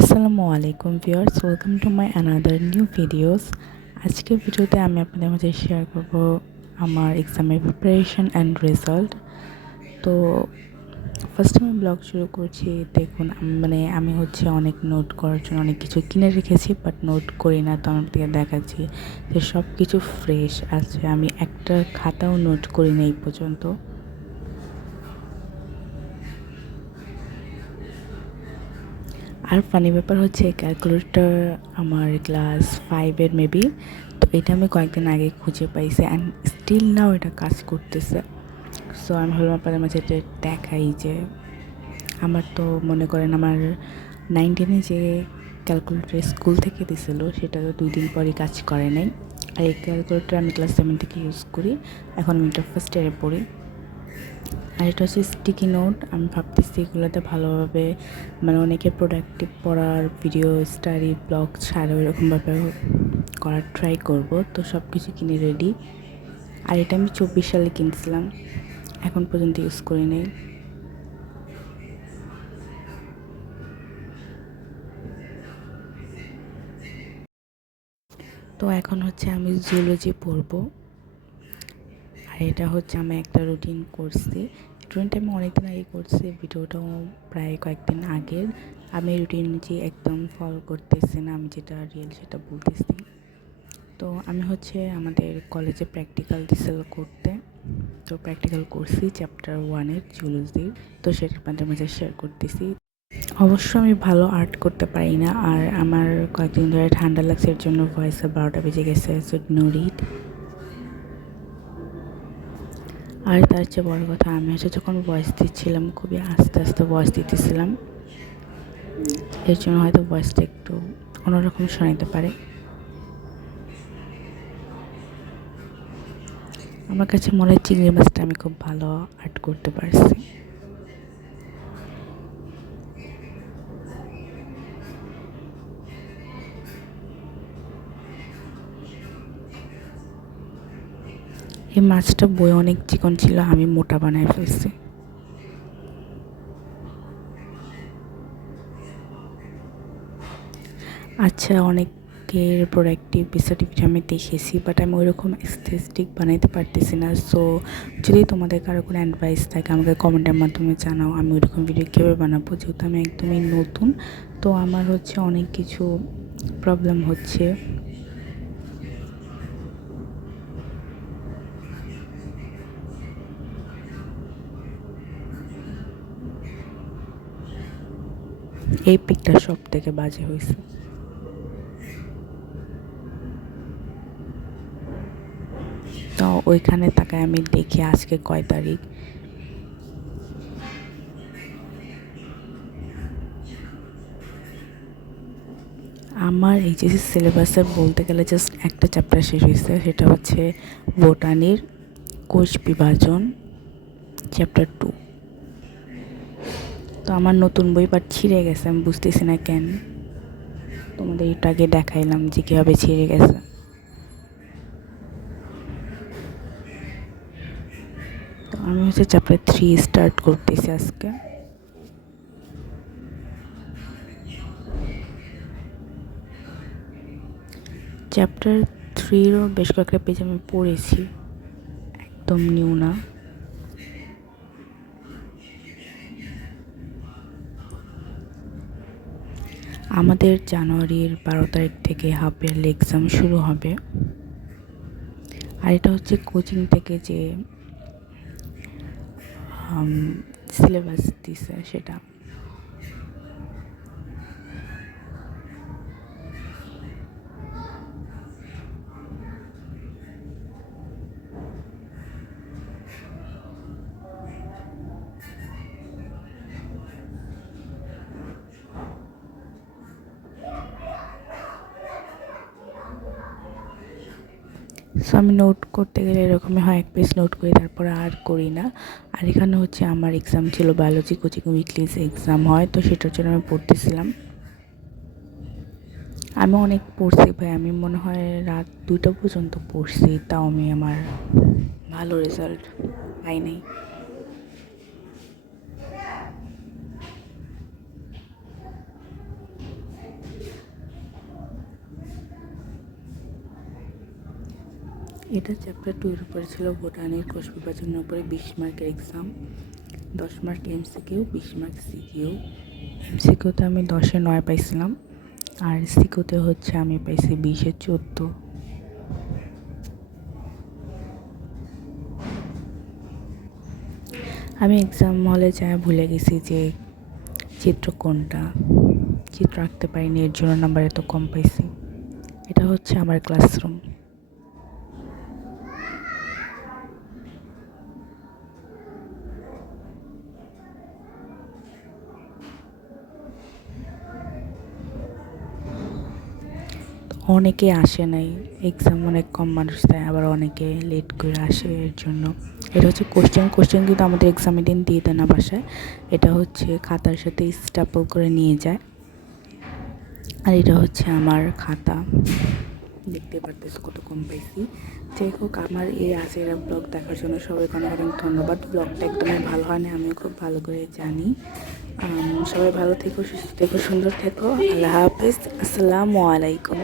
আসসালামু আলাইকুম viewers, welcome to my another new videos. আজকের ভিডিওতে আমি আপনাদের মাঝে শেয়ার করব আমার এক্সামের প্রিপারেশন অ্যান্ড রেজাল্ট। তো ফার্স্ট আমি ব্লগ শুরু করছি। দেখুন, আমি অনেক নোট করার জন্য অনেক কিছু কিনে রেখেছি, বাট নোট করি না। তো আমি আপনাদের দেখাচ্ছি যে সব কিছু ফ্রেশ আছে। আমি একটা খাতাও নোট করি না এই পর্যন্ত। আর ফানি ব্যাপার হচ্ছে, ক্যালকুলেটর আমার ক্লাস 5-এর মেবি। তো এটা আমি কয়েকদিন আগে খুঁজে পাইছি অ্যান্ড স্টিল নাও এটা কাজ করতেছে। সো আমি ভাবলাম আপনাদের মাঝে এটা দেখাই যে আমার তো মনে করেন আমার 9-10-এ যে ক্যালকুলেটর স্কুল থেকে দিছিল সেটা তো 2 দিন পরই কাজ করে নাই। আর এই ক্যালকুলেটর আমি ক্লাস 7 থেকে ইউজ করি। এখন আমি এটা ফার্স্ট ইয়ারে পড়ি। আর এটা হচ্ছে স্টিকি নোট। আমি ভাবতেছি এগুলোতে ভালোভাবে অনেকে প্রোডাক্টিভ পড়ার ভিডিও স্টাডি ব্লগ ছাড়ে ওইরকমভাবে করার ট্রাই করব। তো সব কিছু কিনে রেডি। আর এটা আমি 24 সালে কিনছিলাম, এখন পর্যন্ত ইউজ করি নাই। তো এখন আমি জুলজি পড়বো। আর এটা আমি একটা রুটিন করছি। রুটিনটা আমি অনেকদিন আগে করছি, ভিডিওটাও প্রায় কয়েকদিন আগের। আমি রুটিন যে একদম ফলো করতেছি না, আমি যেটা রিয়েল সেটা বলতেছি। তো আমি আমাদের কলেজে প্র্যাকটিক্যাল দিছিল করতে। তো প্র্যাকটিক্যাল করছি চ্যাপ্টার 1-এর জুলজির। তো সেটা আপনাদের মাঝে শেয়ার করতেছি। অবশ্য আমি ভালো আর্ট করতে পারি না, আর আমার কয়েকদিন ধরে ঠান্ডা লাগছে, এর জন্য ভয়েসে 12টা বেজে গেছে। So ignore it. আর তার চেয়ে বড় কথা, আমি যখন ভয়েস দিচ্ছিলাম খুবই আস্তে আস্তে ভয়েস দিতেছিলাম। এর জন্য হয়তো ভয়েসটা একটু অন্যরকম শোনাতে পারে। আমার কাছে মনে হয় চিংড়ি মাছটা আমি খুব ভালো আর্ট করতে পারছি। এই মাছটা বই অনেক চিকন ছিল, আমি মোটা বানায় ফেলছি। আচ্ছা, অনেকের প্রোডাক্টিভ সার্টিফিকেট আমি দেখেছি, বাট আমি ওইরকম এস্থেটিক বানাইতে পারতেছি না। সো যদি তোমাদের কারো কোনো অ্যাডভাইস থাকে আমাকে কমেন্টের মাধ্যমে জানাও, আমি ওইরকম ভিডিও কীভাবে বানাবো, যেহেতু আমি একদমই নতুন। তো আমার অনেক কিছু প্রবলেম হচ্ছে। এই পিকটা সব থেকে বাজে হয়েছে। তো ওইখানে তাকায় আমি দেখি আজকে কয় তারিখ। আমার এইচএসসি সিলেবাসের বলতে গেলে জাস্ট একটা চ্যাপ্টার শেষ হয়েছে, সেটা বোটানির কোষ বিভাজন চ্যাপ্টার 2। তো আমার নতুন বই বাট ছিঁড়ে গেছে, আমি বুঝতেছি না কেন। তোমাদের একটু আগে দেখাইলাম যে কীভাবে ছিঁড়ে গেছে। তো আমি চ্যাপ্টার 3 স্টার্ট করতেছি আজকে। চ্যাপ্টার 3-রও বেশ কয়েকটা পেজ আমি পড়েছি, একদম নিউ না। আমাদের জানুয়ারির 12 তারিখ থেকে হাফ ইয়ারলি এক্সাম শুরু হবে। আর এটা কোচিং থেকে যে সিলেবাস দিছে সেটা। সো আমি নোট করতে গেলে এরকমই হয়, এক পেজ নোট করি, তারপরে আর করি না। আর এখানে আমার এক্সাম ছিল বায়োলজি কোচিং উইকলি এক্সাম হয়, তো সেটার জন্য আমি পড়তেছিলাম। আমি অনেক পড়ছি ভাই, আমি মনে হয় রাত 2টা পর্যন্ত পড়ছি, তাও আমি আমার ভালো রেজাল্ট পাই নাই। এটা চ্যাপ্টার 2 এর উপরে ছিল বোটানির কোষ বিভাজনের উপরে 20 মার্কের exam, 10 mark MCQ, 20 mark CQ. এমসিকিউতে আমি 10-এ 9 পাইছিলাম, আর সিকিউতে হচ্ছে আমি পাইছি 20-এ 14। আমি এক্সাম হলে যা ভুলে গেছি যে চিত্র কোনটা, চিত্র আঁকতে পারিনি, এর জন্য নাম্বার এত কম পাইছি। এটা হচ্ছে আমার ক্লাসরুম। অনেকে আসে নাই, এক্সাম অনেক কম মানুষ দেয়, আবার অনেকে লেট করে আসে, এর জন্য। এটা হচ্ছে কোশ্চেন কিন্তু আমাদের এক্সামের দিন দিয়ে দেয় না বাসায়, এটা হচ্ছে খাতার সাথে স্টাপল করে নিয়ে যায়। আর এটা হচ্ছে আমার খাতা, দেখতে পারতেছো কত কম পাইছি। যাই হোক, আমার এই আজেরা ব্লগ দেখার জন্য সবাইকে অনেক অনেক ধন্যবাদ। ব্লগটা একদমই ভালো হয় না, আমিও খুব ভালো করে জানি। সবাই ভালো থেকো, সুস্থ থেকো, সুন্দর থেকো। আল্লাহ হাফেজ, আসসালামু আলাইকুম।